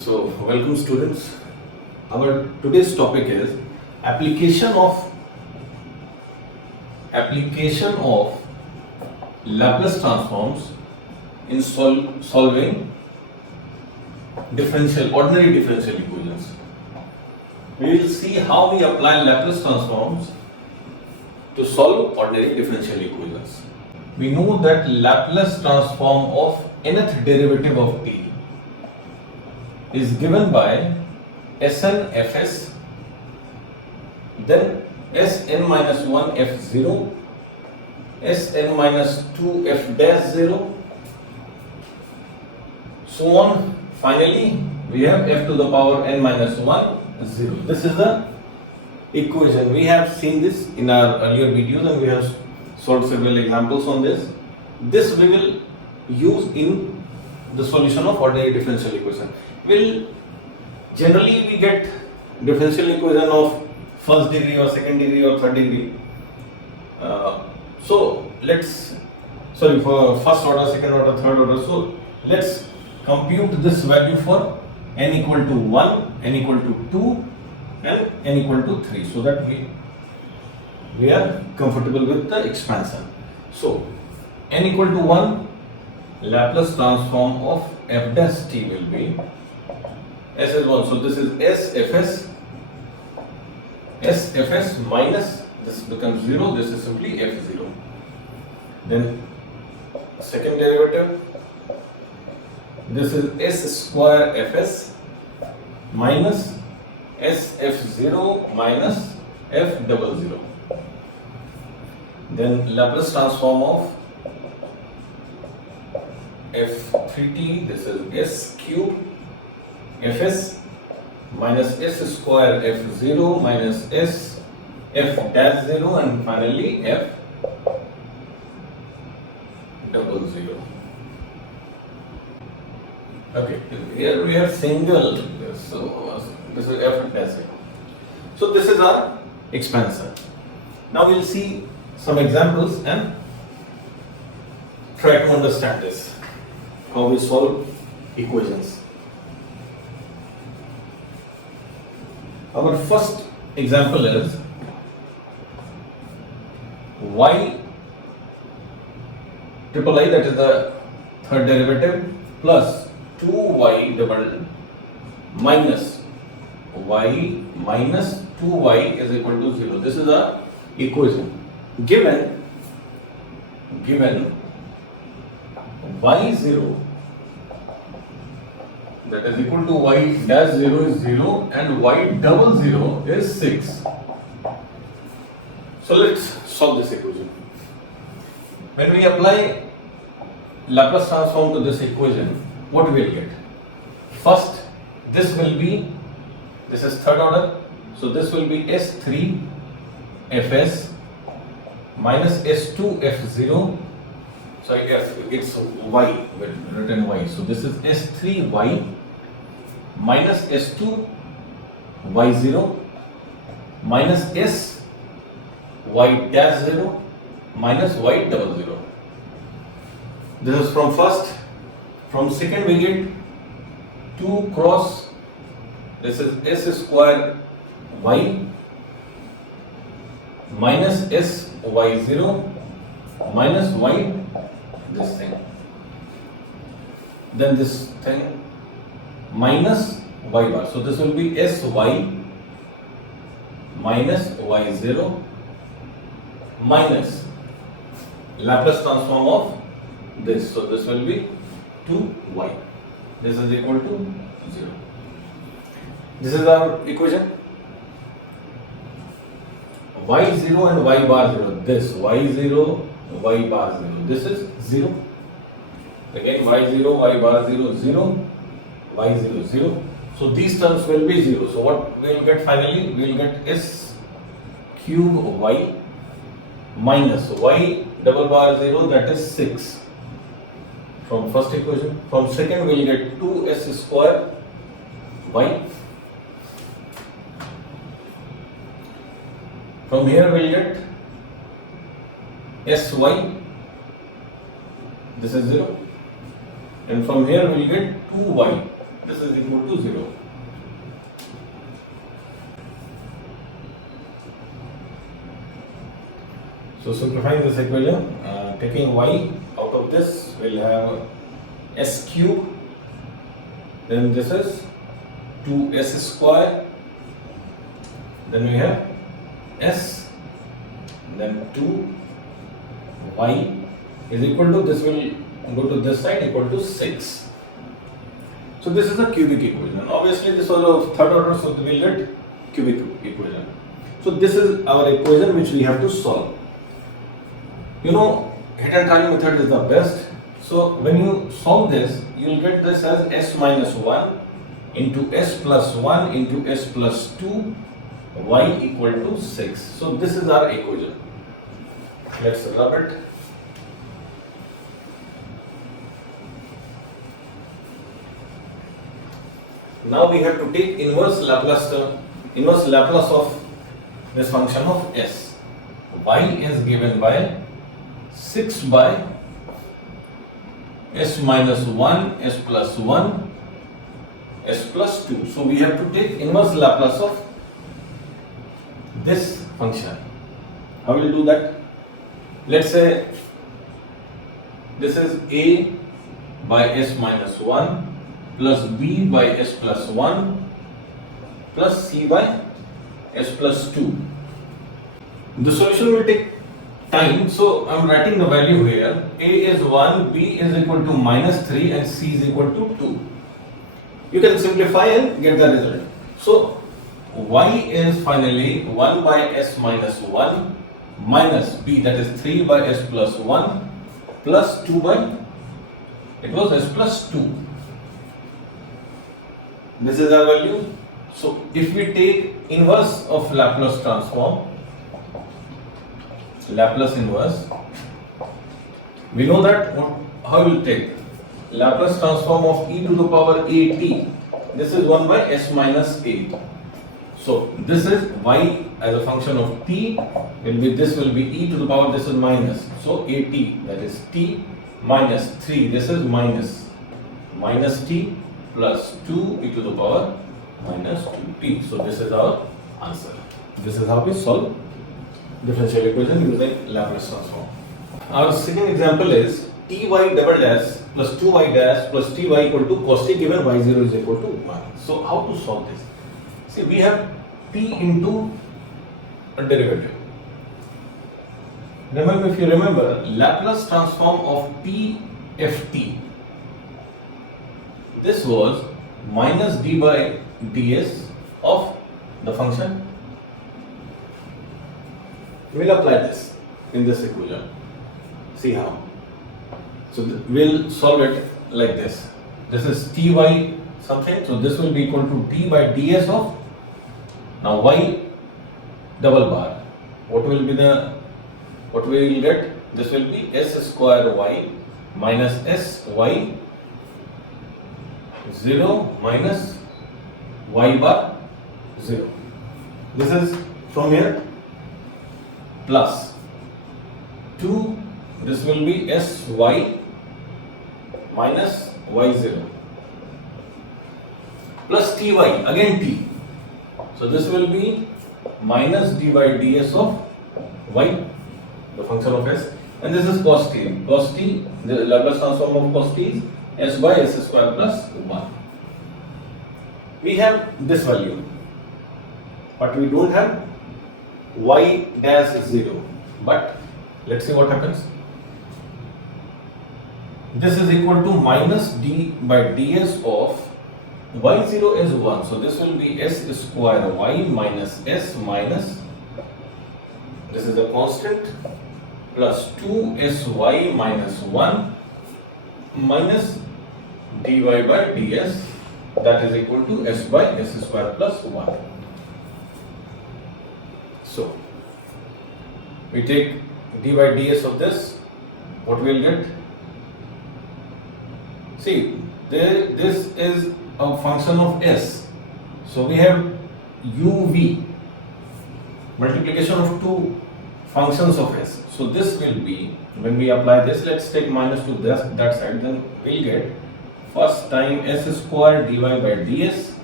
So, welcome students. Our today's topic is application of Laplace transforms in solving ordinary differential equations. We will see how we apply Laplace transforms to solve ordinary differential equations. We know that Laplace transform of nth derivative of t is given by Sn fs, then Sn minus 1 f0, Sn minus 2 f dash 0, so on. Finally, we have f to the power n minus 1 0. This is the equation. We have seen this in our earlier videos and we have solved several examples on this. This we will use in the solution of ordinary differential equation. Generally we get differential equation of first degree or second degree or third degree. For first order, second order, third order. So let's compute this value for n equal to 1, n equal to 2 and n equal to 3, so that we are comfortable with the expansion. So n equal to 1, Laplace transform of f dash t will be S is 1, so this is SFS minus, this becomes 0, this is simply F0. Then second derivative, this is S square Fs minus SF0 minus F00. Then Laplace transform of F3t, this is S cube Fs minus S square F0 minus S F dash 0 and finally F double 0. Okay, here we have single, so this is F dash 0. So this is our expansion. Now we'll see some examples and try to understand this, how we solve equations. Our first example is y triple I, that is the third derivative, plus 2y double minus y minus 2y is equal to 0. This is our equation. Given y0, that is equal to y dash 0 is 0 and y double 0 is 6. So let's solve this equation. When we apply Laplace transform to this equation, what we will get? First, this is third order, so this will be S3 Fs minus S2 F0. Sorry, yes, it's y, written y. So this is S3y minus S2 y0 minus S y dash 0 minus y double 0. This is from first. From second we get 2 cross, this is S square y minus S y0 minus y this thing, then this thing minus y bar, so this will be sy minus y0 minus Laplace transform of this, so this will be 2y, this is equal to 0. This is our equation. y0 and y bar 0, this y0 y bar 0, this is 0. Again y0 y bar 0 0, y0 0. So these terms will be 0. So what we will get finally? We will get S cube y minus y double bar 0, that is 6 from first equation. From second we will get 2s square y. From here we will get sy, this is 0, and from here we will get 2y, this is equal to 0. So simplifying this equation, taking y out of this, we'll have s cube, then this is 2s square, then we have s, then 2y is equal to, this will go to this side, equal to 6. So this is a cubic equation. Obviously this was of third order, so we will get cubic equation. So this is our equation which we have to solve. You know, hit and try method is the best. So when you solve this, you will get this as s minus 1 into s plus 1 into s plus 2 y equal to 6. So this is our equation. Let's rub it. Now we have to take inverse Laplace of this function of s. Y is given by 6 by s minus 1, s plus 1, s plus 2. So we have to take inverse Laplace of this function. How will we do that? Let's say this is a by s minus 1 plus b by s plus 1 plus c by s plus 2. The solution will take time, so I am writing the value here. A is 1, b is equal to minus 3 and c is equal to 2. You can simplify and get the result. So y is finally 1 by s minus 1 minus b, that is 3 by s plus 1 plus 2 by, it was s plus 2. This is our value. So if we take inverse of Laplace transform, Laplace inverse, we know that how we will take Laplace transform of e to the power at. This is 1 by s minus a. So this is y as a function of t will be, this will be e to the power, this is minus, so at, that is t minus 3, this is minus t plus 2 e to the power minus 2t. So this is our answer. This is how we solve differential equation using Laplace transform. Our second example is ty double dash plus 2y dash plus ty equal to cos t given y0 is equal to 1. So how to solve this? See, we have p into a derivative. Remember, if you remember, Laplace transform of p ft, this was minus d by ds of the function. We will apply this in this equation. See how. So we'll solve it like this. This is ty something, so this will be equal to d by ds of, now y double bar. What will be the, what we will get? This will be s square y minus s y 0 minus y bar 0. This is from here plus 2, this will be sy minus y0 plus ty, again t. So this will be minus d by ds of y, the function of s, and this is cos t. Cos t, the Laplace transform of cos t is s by s square plus 1. We have this value, but we don't have y dash 0. But let's see what happens. This is equal to minus d by ds of y0 is 1. So this will be s square y minus s minus, this is a constant, plus 2sy minus 1 minus dy by ds, that is equal to s by s square plus 1. So we take d by ds of this, what we will get? See, this is a function of s. So we have uv, multiplication of two functions of s. So this will be, when we apply this, let's take minus to that side, then we'll get first time s square dy by ds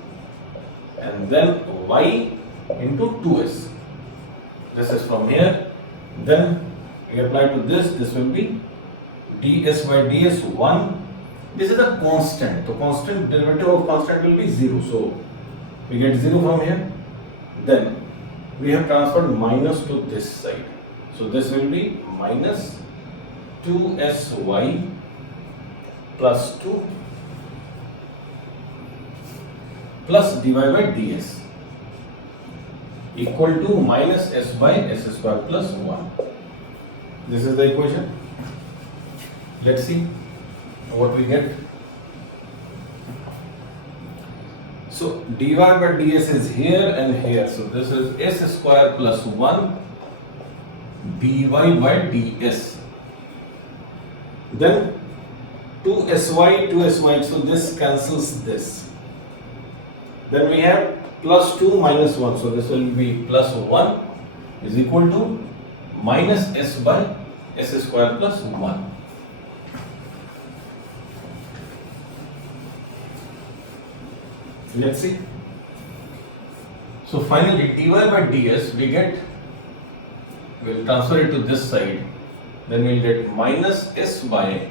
and then y into 2s. This is from here. Then we apply to this will be ds by ds 1. This is a constant. The constant derivative of constant will be 0. So we get 0 from here. Then we have transferred minus to this side. So this will be minus 2sy plus 2 plus dy by ds equal to minus s by s square plus 1. This is the equation. Let's see what we get. So dy by ds is here and here. So this is s square plus 1 dy by ds. Then 2sy, so this cancels this. Then we have plus 2 minus 1. So this will be plus 1 is equal to minus s by s square plus 1. Let's see. So finally dy by ds we get, we'll transfer it to this side, then we'll get minus s by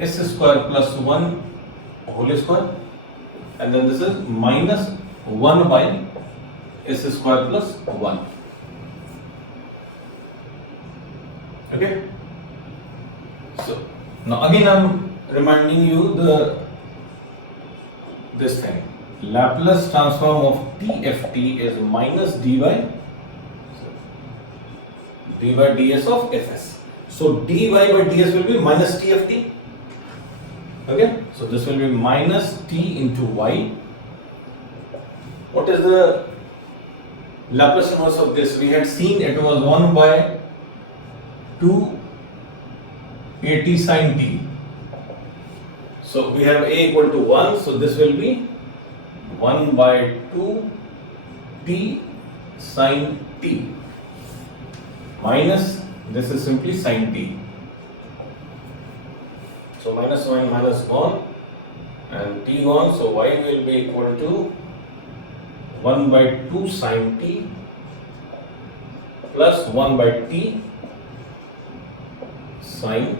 s square plus 1 whole square, and then this is minus 1 by s square plus 1. Okay. So now again I'm reminding you this thing. Laplace transform of TFT is minus dy ds of fs. So dy by ds will be minus TFT. Okay. So this will be minus t into y. What is the Laplace inverse of this? We had seen it was 1 by 2 at sin t. So we have a equal to 1, so this will be 1 by 2 t sin t minus, this is simply sin t. So minus 1 minus gone and t gone, so y will be equal to 1 by 2 sin t plus 1 by t sin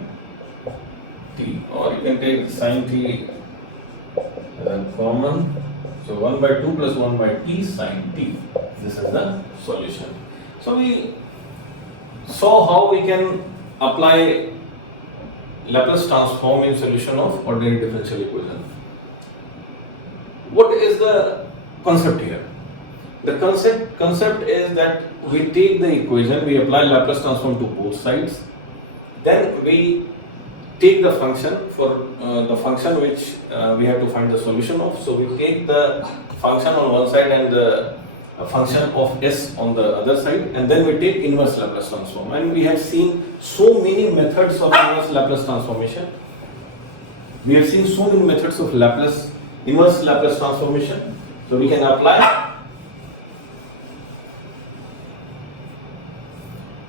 t, or you can take sin t as common. So 1 by 2 plus 1 by t sin t. This is the solution. So we saw how we can apply Laplace transform in solution of ordinary differential equation. What is the concept here? The concept is that we take the equation, we apply Laplace transform to both sides, then we take the function for the function which we have to find the solution of. So we take the function on one side and the function of s on the other side, and then we take inverse Laplace transform. And we have seen so many methods of inverse Laplace transformation. We have seen so many methods of inverse Laplace transformation. So we can apply.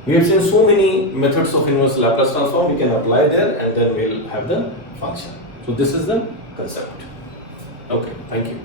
We have seen so many methods of inverse Laplace transform, we can apply there and then we'll have the function. So this is the concept. Okay, thank you.